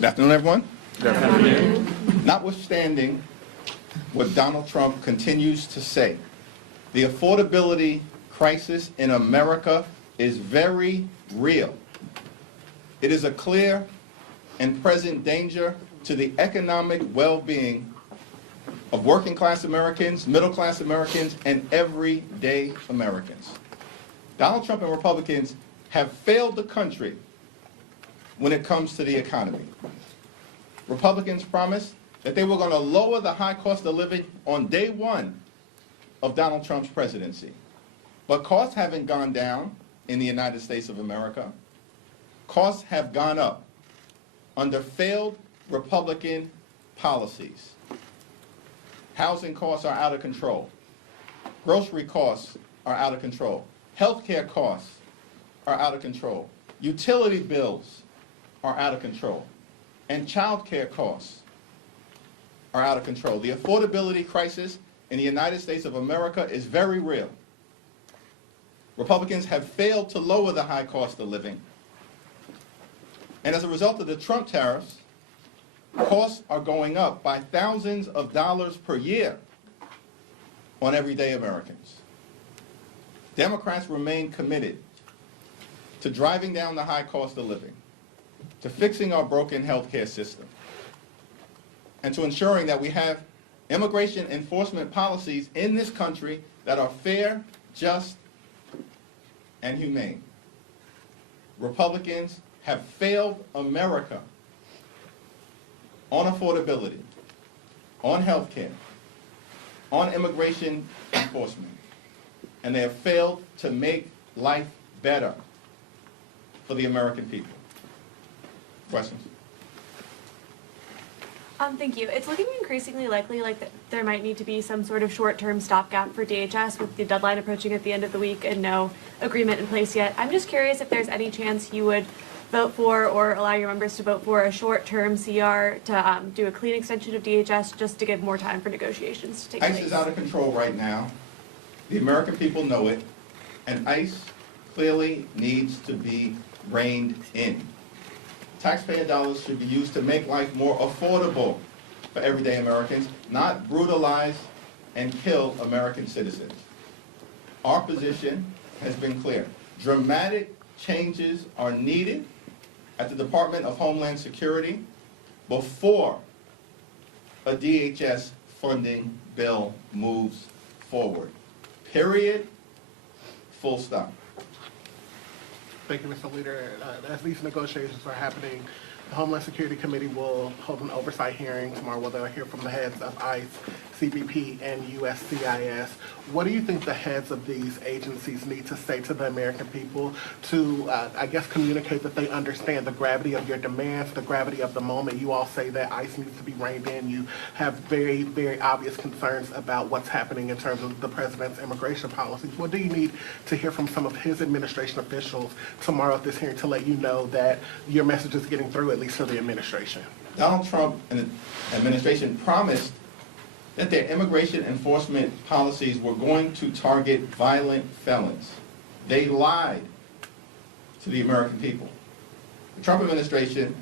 Good afternoon, everyone. Good afternoon. Notwithstanding what Donald Trump continues to say, the affordability crisis in America is very real. It is a clear and present danger to the economic well-being of working-class Americans, middle-class Americans, and everyday Americans. Donald Trump and Republicans have failed the country when it comes to the economy. Republicans promised that they were going to lower the high cost of living on day one of Donald Trump's presidency. But costs haven't gone down in the United States of America. Costs have gone up under failed Republican policies. Housing costs are out of control. Grocery costs are out of control. Healthcare costs are out of control. Utility bills are out of control. And child care costs are out of control. The affordability crisis in the United States of America is very real. Republicans have failed to lower the high cost of living. And as a result of the Trump tariffs, costs are going up by thousands of dollars per year on everyday Americans. Democrats remain committed to driving down the high cost of living, to fixing our broken healthcare system, and to ensuring that we have immigration enforcement policies in this country that are fair, just, and humane. Republicans have failed America on affordability, on healthcare, on immigration enforcement, and they have failed to make life better for the American people. Questions? Thank you. It's looking increasingly likely that there might need to be some sort of short-term stopgap for DHS with the deadline approaching at the end of the week and no agreement in place yet. I'm just curious if there's any chance you would vote for or allow your members to vote for a short-term CR to do a clean extension of DHS just to give more time for negotiations to take place. ICE is out of control right now. The American people know it, and ICE clearly needs to be reined in. Taxpayer dollars should be used to make life more affordable for everyday Americans, not brutalize and kill American citizens. Our position has been clear. Dramatic changes are needed at the Department of Homeland Security before a DHS funding bill moves forward. Period. Full stop. Thank you, Mr. Leader. As these negotiations are happening, the Homeland Security Committee will hold an oversight hearing tomorrow where they'll hear from the heads of ICE, CBP, and USCIS. What do you think the heads of these agencies need to say to the American people to, I guess, communicate that they understand the gravity of your demands, the gravity of the moment? You all say that ICE needs to be reined in. You have very, very obvious concerns about what's happening in terms of the president's immigration policies. What do you need to hear from some of his administration officials tomorrow at this hearing to let you know that your message is getting through, at least to the administration? Donald Trump and the administration promised that their immigration enforcement policies were going to target violent felons. They lied to the American people. The Trump administration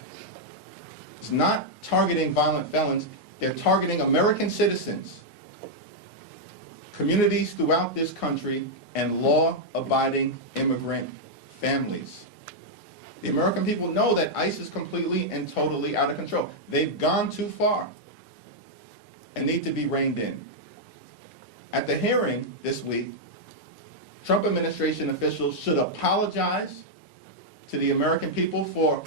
is not targeting violent felons, they're targeting American citizens, communities throughout this country, and law-abiding immigrant families. The American people know that ICE is completely and totally out of control. They've gone too far and need to be reined in. At the hearing this week, Trump administration officials should apologize to the American people for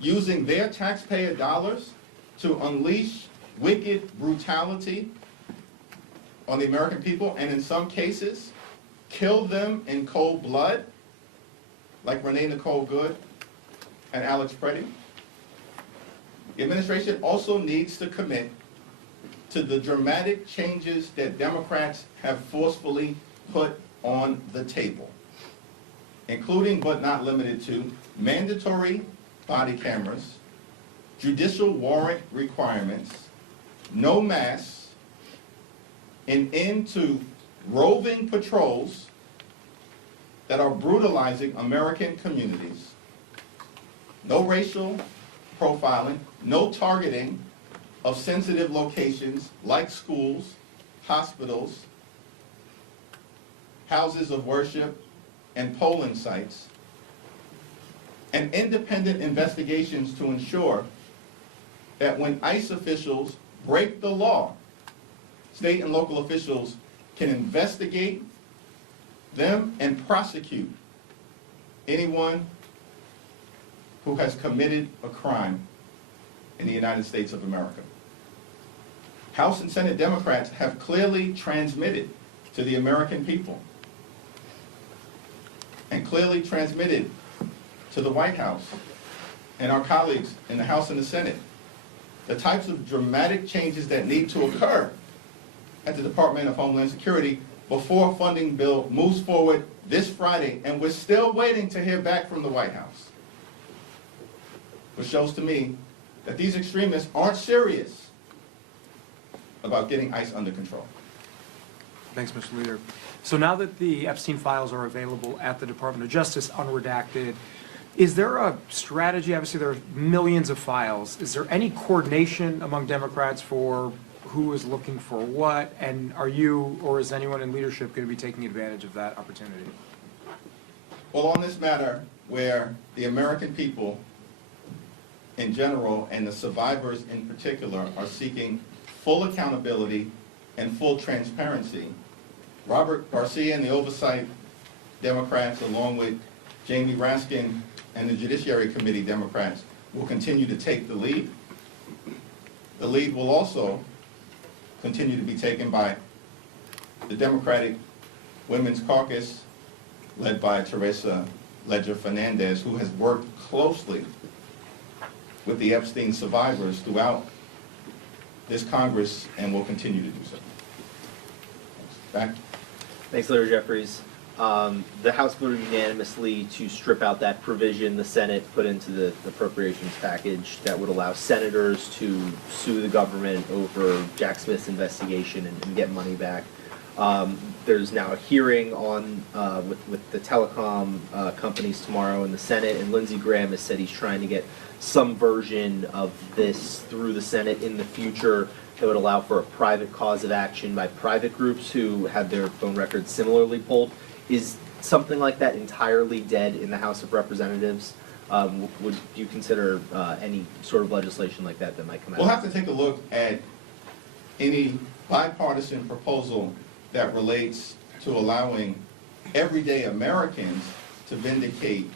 using their taxpayer dollars to unleash wicked brutality on the American people, and in some cases, kill them in cold blood, like Renee Nicole Good and Alex Preddy. The administration also needs to commit to the dramatic changes that Democrats have forcefully put on the table, including but not limited to mandatory body cameras, judicial warrant requirements, no masks, an end to roving patrols that are brutalizing American communities, no racial profiling, no targeting of sensitive locations like schools, hospitals, houses of worship, and polling sites, and independent investigations to ensure that when ICE officials break the law, state and local officials can investigate them and prosecute anyone who has committed a crime in the United States of America. House and Senate Democrats have clearly transmitted to the American people and clearly transmitted to the White House and our colleagues in the House and the Senate the types of dramatic changes that need to occur at the Department of Homeland Security before a funding bill moves forward this Friday, and we're still waiting to hear back from the White House. Which shows to me that these extremists aren't serious about getting ICE under control. Thanks, Mr. Leader. So now that the Epstein files are available at the Department of Justice, unredacted, is there a strategy? Obviously, there are millions of files. Is there any coordination among Democrats for who is looking for what? And are you, or is anyone in leadership going to be taking advantage of that opportunity? Well, on this matter, where the American people in general and the survivors in particular are seeking full accountability and full transparency, Robert Garcia and the Oversight Democrats, along with Jamie Raskin and the Judiciary Committee Democrats, will continue to take the lead. The lead will also continue to be taken by the Democratic Women's Caucus, led by Teresa Ledger Fernandez, who has worked closely with the Epstein survivors throughout this Congress and will continue to do so. Back. Thanks, Leader Jeffries. The House voted unanimously to strip out that provision the Senate put into the appropriations package that would allow senators to sue the government over Jack Smith's investigation and get money back. There's now a hearing on with the telecom companies tomorrow in the Senate, and Lindsey Graham has said he's trying to get some version of this through the Senate in the future that would allow for a private cause of action by private groups who had their phone records similarly pulled. Is something like that entirely dead in the House of Representatives? Would you consider any sort of legislation like that that might come out? We'll have to take a look at any bipartisan proposal that relates to allowing everyday Americans to vindicate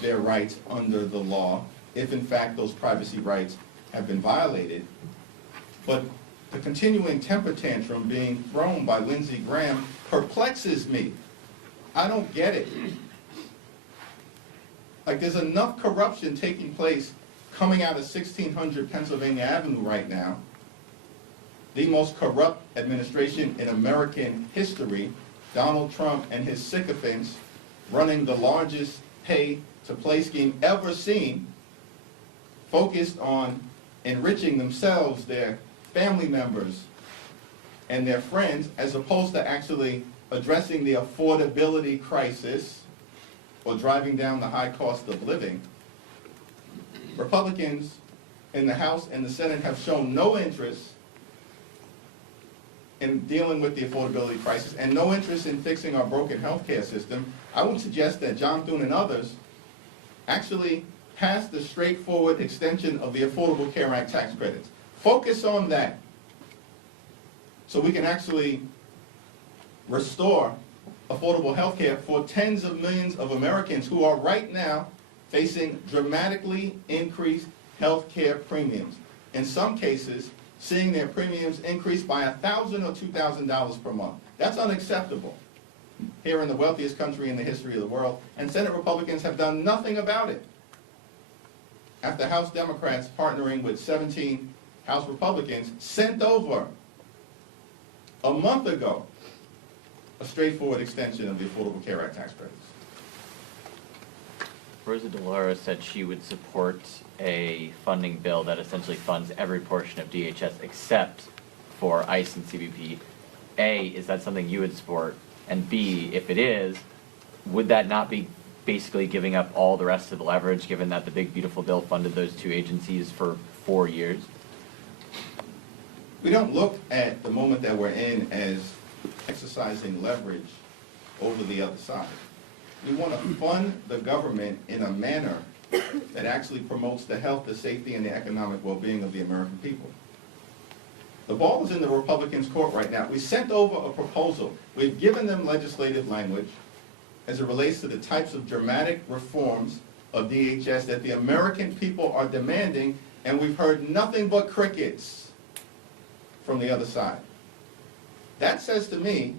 their rights under the law, if in fact those privacy rights have been violated. But the continuing temper tantrum being thrown by Lindsey Graham perplexes me. I don't get it. Like, there's enough corruption taking place coming out of 1600 Pennsylvania Avenue right now, the most corrupt administration in American history, Donald Trump and his sycophants running the largest pay-to-play scheme ever seen, focused on enriching themselves, their family members, and their friends, as opposed to actually addressing the affordability crisis or driving down the high cost of living. Republicans in the House and the Senate have shown no interest in dealing with the affordability crisis and no interest in fixing our broken healthcare system. I would suggest that John Thune and others actually pass the straightforward extension of the Affordable Care Act tax credits. Focus on that so we can actually restore affordable health care for tens of millions of Americans who are right now facing dramatically increased health care premiums. In some cases, seeing their premiums increase by $1,000 or $2,000 per month. That's unacceptable here in the wealthiest country in the history of the world, and Senate Republicans have done nothing about it. After House Democrats, partnering with 17 House Republicans, sent over a month ago a straightforward extension of the Affordable Care Act tax credits. Rosa DeLauro said she would support a funding bill that essentially funds every portion of DHS except for ICE and CBP. A, is that something you would support? And B, if it is, would that not be basically giving up all the rest of the leverage, given that the big beautiful bill funded those two agencies for 4 years? We don't look at the moment that we're in as exercising leverage over the other side. We want to fund the government in a manner that actually promotes the health, the safety, and the economic well-being of the American people. The ball is in the Republicans' court right now. We sent over a proposal. We've given them legislative language as it relates to the types of dramatic reforms of DHS that the American people are demanding, and we've heard nothing but crickets from the other side. That says to me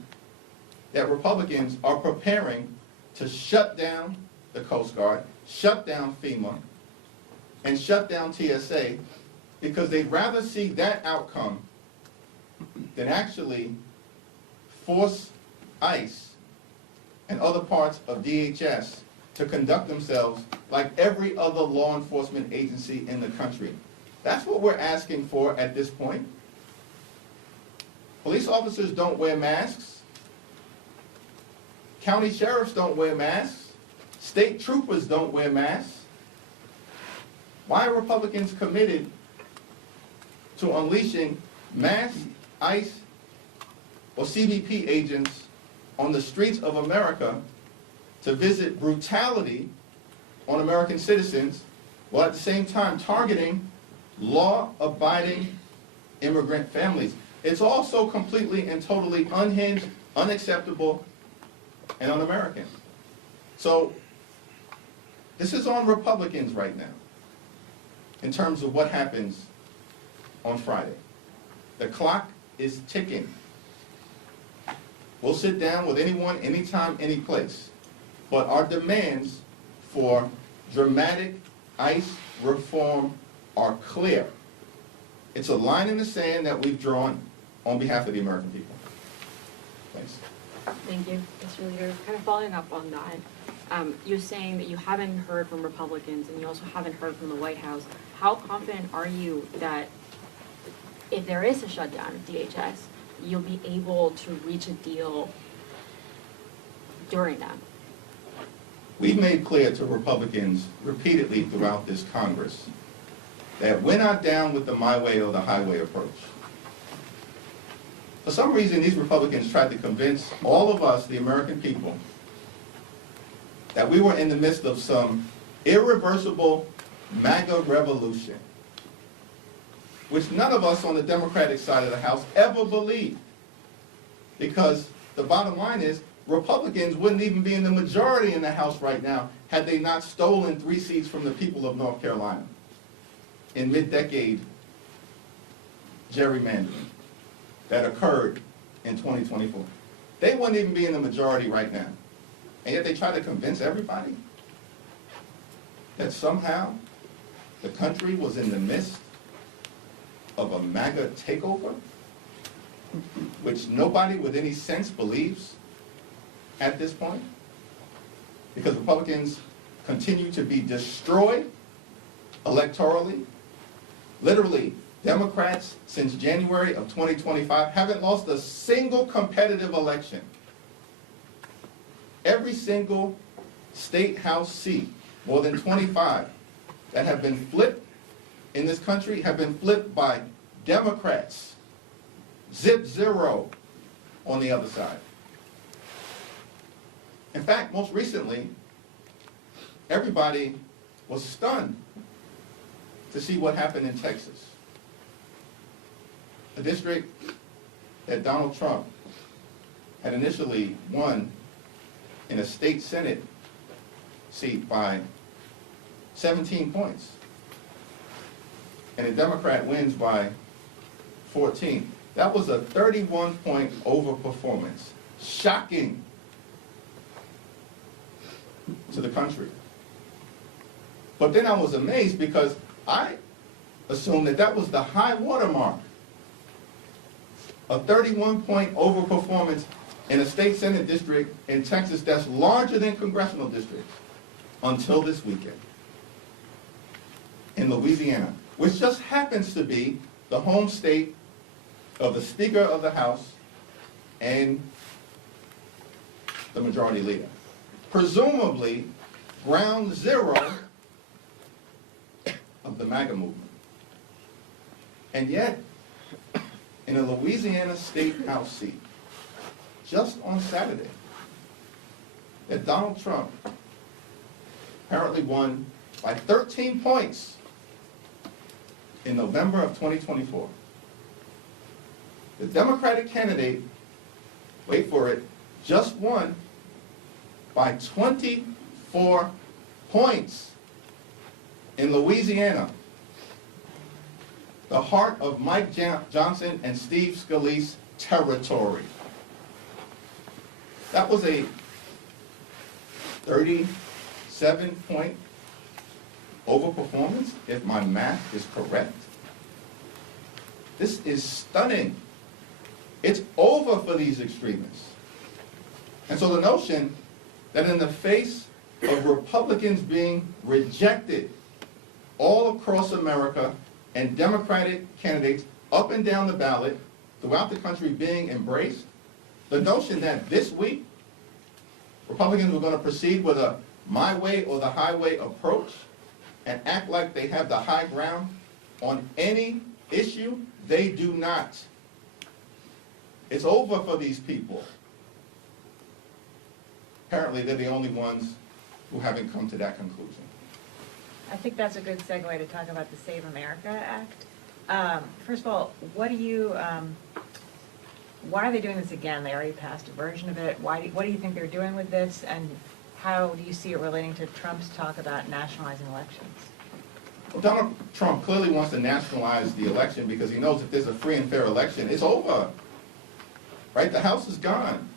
that Republicans are preparing to shut down the Coast Guard, shut down FEMA, and shut down TSA because they'd rather see that outcome than actually force ICE and other parts of DHS to conduct themselves like every other law enforcement agency in the country. That's what we're asking for at this point. Police officers don't wear masks. County sheriffs don't wear masks. State troopers don't wear masks. Why are Republicans committed to unleashing mass ICE or CBP agents on the streets of America to visit brutality on American citizens while at the same time targeting law-abiding immigrant families? It's all so completely and totally unhinged, unacceptable, and un-American. So this is on Republicans right now in terms of what happens on Friday. The clock is ticking. We'll sit down with anyone, anytime, any place. But our demands for dramatic ICE reform are clear. It's a line in the sand that we've drawn on behalf of the American people. Thanks. Thank you, Mr. Leader. Kind of following up on that, you're saying that you haven't heard from Republicans and you also haven't heard from the White House. How confident are you that if there is a shutdown of DHS, you'll be able to reach a deal during that? We've made clear to Republicans repeatedly throughout this Congress that we're not down with the my way or the highway approach. For some reason, these Republicans tried to convince all of us, the American people, that we were in the midst of some irreversible MAGA revolution, which none of us on the Democratic side of the House ever believed. Because the bottom line is, Republicans wouldn't even be in the majority in the House right now had they not stolen 3 seats from the people of North Carolina in mid-decade gerrymandering that occurred in 2024. They wouldn't even be in the majority right now. And yet they try to convince everybody that somehow the country was in the midst of a MAGA takeover, which nobody with any sense believes at this point, because Republicans continue to be destroyed electorally. Literally, Democrats since January of 2025 haven't lost a single competitive election. Every single state house seat, more than 25, that have been flipped in this country have been flipped by Democrats. Zip zero on the other side. In fact, most recently, everybody was stunned to see what happened in Texas. A district that Donald Trump had initially won in a state Senate seat by 17 points. And a Democrat wins by 14. That was a 31-point overperformance. Shocking to the country. But then I was amazed because I assumed that that was the high watermark. A 31-point overperformance in a state Senate district in Texas that's larger than congressional districts until this weekend in Louisiana, which just happens to be the home state of the Speaker of the House and the Majority Leader. Presumably, ground zero of the MAGA movement. And yet, in a Louisiana State House seat, just on Saturday, that Donald Trump apparently won by 13 points in November of 2024. The Democratic candidate, wait for it, just won by 24 points in Louisiana, the heart of Mike Johnson and Steve Scalise territory. That was a 37-point overperformance, if my math is correct. This is stunning. It's over for these extremists. And so the notion that in the face of Republicans being rejected all across America and Democratic candidates up and down the ballot throughout the country being embraced, the notion that this week Republicans were going to proceed with a my way or the highway approach and act like they have the high ground on any issue, they do not. It's over for these people. Apparently, they're the only ones who haven't come to that conclusion. I think that's a good segue to talk about the Save America Act. First of all, what do you, why are they doing this again? They already passed a version of it. What do you think they're doing with this, and how do you see it relating to Trump's talk about nationalizing elections? Well, Donald Trump clearly wants to nationalize the election because he knows if there's a free and fair election, it's over. Right? The House is gone.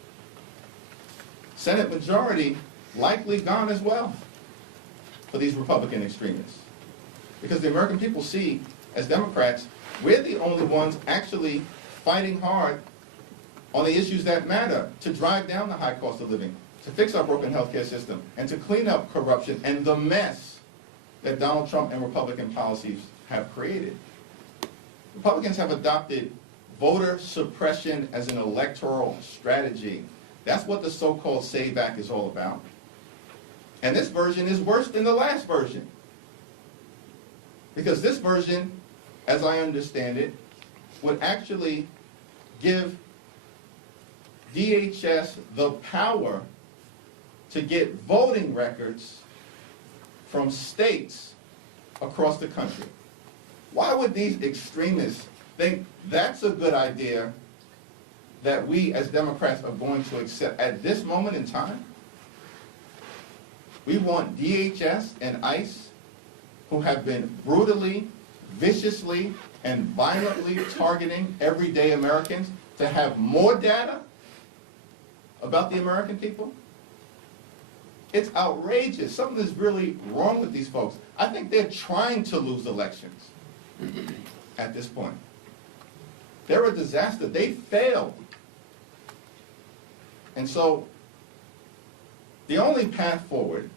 Senate majority likely gone as well for these Republican extremists. Because the American people see, as Democrats, we're the only ones actually fighting hard on the issues that matter, to drive down the high cost of living, to fix our broken healthcare system, and to clean up corruption and the mess that Donald Trump and Republican policies have created. Republicans have adopted voter suppression as an electoral strategy. That's what the so-called SAVE Act is all about. And this version is worse than the last version. Because this version, as I understand it, would actually give DHS the power to get voting records from states across the country. Why would these extremists think that's a good idea that we as Democrats are going to accept at this moment in time? We want DHS and ICE, who have been brutally, viciously, and violently targeting everyday Americans, to have more data about the American people? It's outrageous. Something is really wrong with these folks. I think they're trying to lose elections at this point. They're a disaster. They failed. And so the only path forward,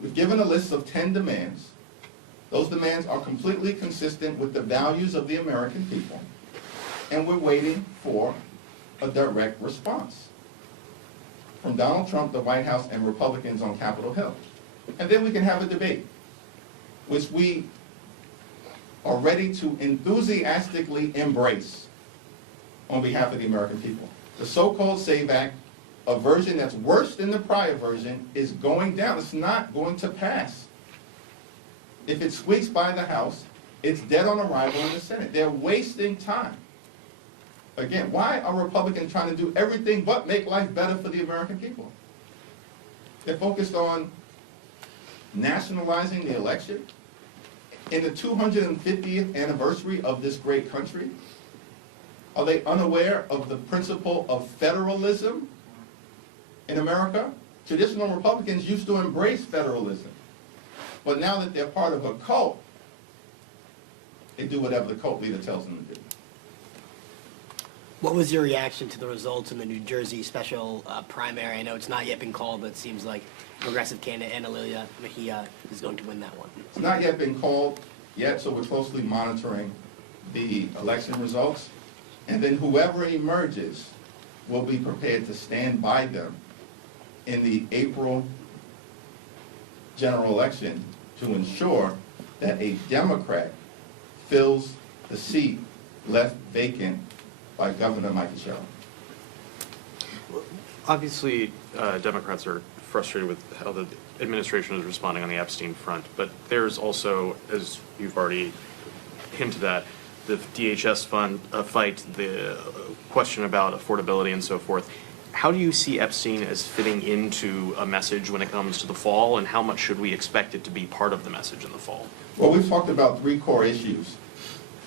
we've given a list of 10 demands. Those demands are completely consistent with the values of the American people. And we're waiting for a direct response from Donald Trump, the White House, and Republicans on Capitol Hill. And then we can have a debate, which we are ready to enthusiastically embrace on behalf of the American people. The so-called SAVE Act, a version that's worse than the prior version, is going down. It's not going to pass. If it squeaks by the House, it's dead on arrival in the Senate. They're wasting time. Again, why are Republicans trying to do everything but make life better for the American people? They're focused on nationalizing the election. In the 250th anniversary of this great country, are they unaware of the principle of federalism in America? Traditional Republicans used to embrace federalism. But now that they're part of a cult, they do whatever the cult leader tells them to do. What was your reaction to the results in the New Jersey special primary? I know it's not yet been called, but it seems like progressive candidate Ana Lilia Mejia is going to win that one. It's not yet been called yet, so we're closely monitoring the election results. And then whoever emerges will be prepared to stand by them in the April general election to ensure that a Democrat fills the seat left vacant by Governor Michael Sherrill. Obviously, Democrats are frustrated with how the administration is responding on the Epstein front, but there's also, as you've already hinted at, the DHS fight, the question about affordability and so forth. How do you see Epstein as fitting into a message when it comes to the fall, and how much should we expect it to be part of the message in the fall? Well, we've talked about three core issues.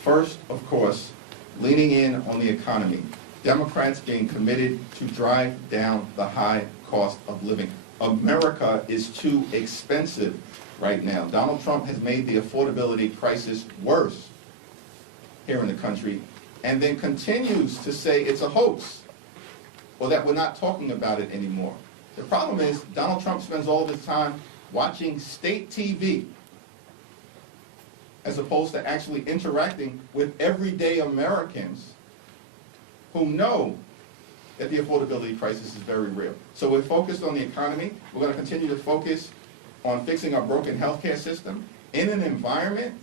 First, of course, leaning in on the economy. Democrats being committed to drive down the high cost of living. America is too expensive right now. Donald Trump has made the affordability crisis worse here in the country, and then continues to say it's a hoax, or that we're not talking about it anymore. The problem is Donald Trump spends all of his time watching state TV as opposed to actually interacting with everyday Americans who know that the affordability crisis is very real. So we're focused on the economy. We're going to continue to focus on fixing our broken healthcare system in an environment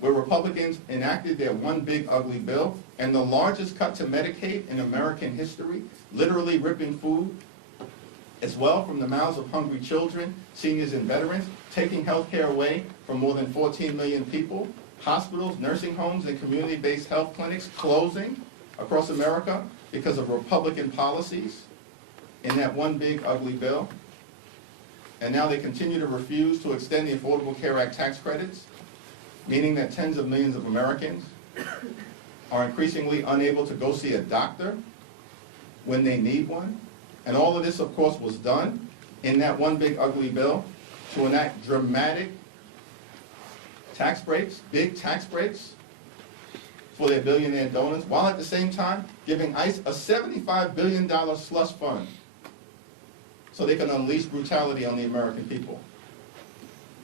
where Republicans enacted their one big ugly bill and the largest cut to Medicaid in American history, literally ripping food as well from the mouths of hungry children, seniors, and veterans, taking health care away from more than 14 million people, hospitals, nursing homes, and community-based health clinics closing across America because of Republican policies in that one big ugly bill. And now they continue to refuse to extend the Affordable Care Act tax credits, meaning that tens of millions of Americans are increasingly unable to go see a doctor when they need one. And all of this, of course, was done in that one big ugly bill to enact dramatic tax breaks, big tax breaks for their billionaire donors, while at the same time giving ICE a $75 billion slush fund so they can unleash brutality on the American people.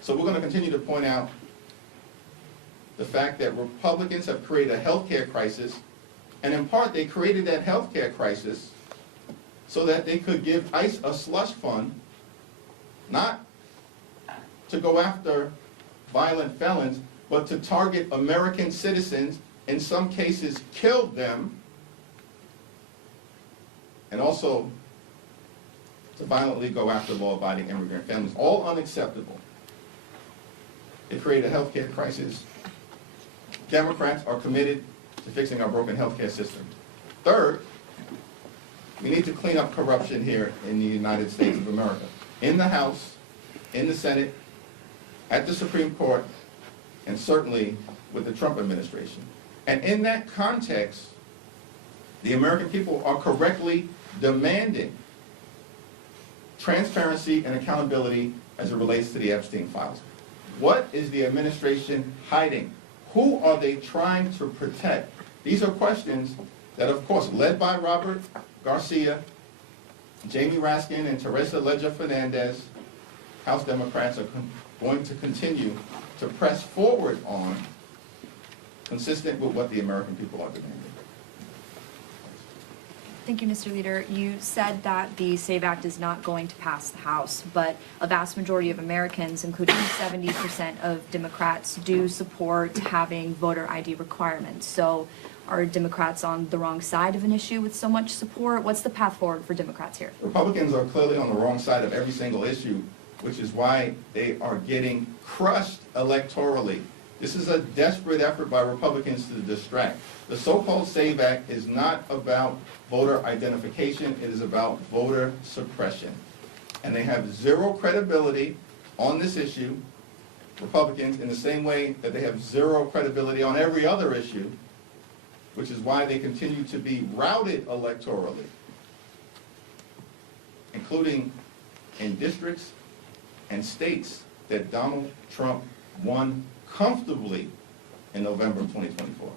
So we're going to continue to point out the fact that Republicans have created a health care crisis, and in part they created that health care crisis so that they could give ICE a slush fund, not to go after violent felons, but to target American citizens, in some cases kill them, and also to violently go after law-abiding immigrant families. All unacceptable. They create a health care crisis. Democrats are committed to fixing our broken health care system. Third, we need to clean up corruption here in the United States of America. In the House, in the Senate, at the Supreme Court, and certainly with the Trump administration. And in that context, the American people are correctly demanding transparency and accountability as it relates to the Epstein files. What is the administration hiding? Who are they trying to protect? These are questions that, of course, led by Robert Garcia, Jamie Raskin, and Teresa Leger Fernandez, House Democrats are going to continue to press forward on, consistent with what the American people are demanding. Thank you, Mr. Leader. You said that the SAVE Act is not going to pass the House, but a vast majority of Americans, including 70% of Democrats, do support having voter ID requirements. So are Democrats on the wrong side of an issue with so much support? What's the path forward for Democrats here? Republicans are clearly on the wrong side of every single issue, which is why they are getting crushed electorally. This is a desperate effort by Republicans to distract. The so-called SAVE Act is not about voter identification, it is about voter suppression. And they have zero credibility on this issue, Republicans, in the same way that they have zero credibility on every other issue, which is why they continue to be routed electorally, including in districts and states that Donald Trump won comfortably in November of 2024.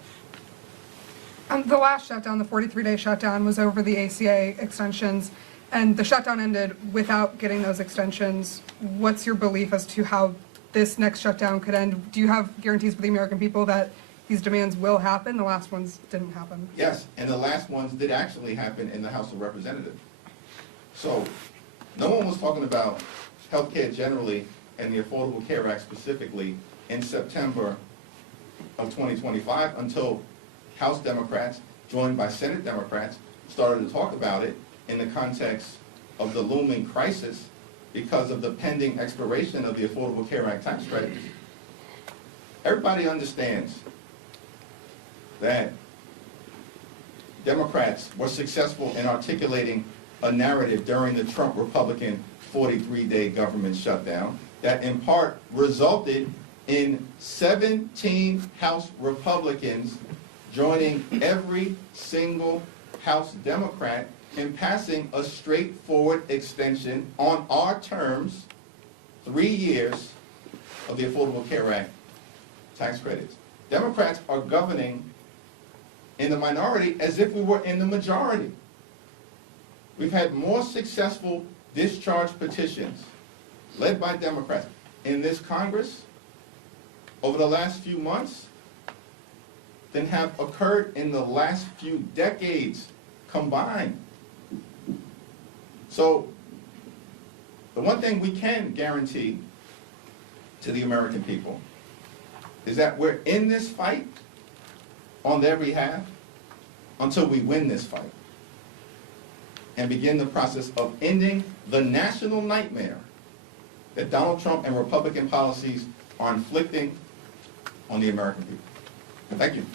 The last shutdown, the 43-day shutdown, was over the ACA extensions, and the shutdown ended without getting those extensions. What's your belief as to how this next shutdown could end? Do you have guarantees for the American people that these demands will happen? The last ones didn't happen. Yes, and the last ones did actually happen in the House of Representatives. So no one was talking about health care generally and the Affordable Care Act specifically in September of 2025 until House Democrats, joined by Senate Democrats, started to talk about it in the context of the looming crisis because of the pending expiration of the Affordable Care Act tax credits. Everybody understands that Democrats were successful in articulating a narrative during the Trump Republican 43-day government shutdown that in part resulted in 17 House Republicans joining every single House Democrat in passing a straightforward extension on our terms, 3 years of the Affordable Care Act tax credits. Democrats are governing in the minority as if we were in the majority. We've had more successful discharge petitions led by Democrats in this Congress over the last few months than have occurred in the last few decades combined. So the one thing we can guarantee to the American people is that we're in this fight on their behalf until we win this fight and begin the process of ending the national nightmare that Donald Trump and Republican policies are inflicting on the American people. Thank you.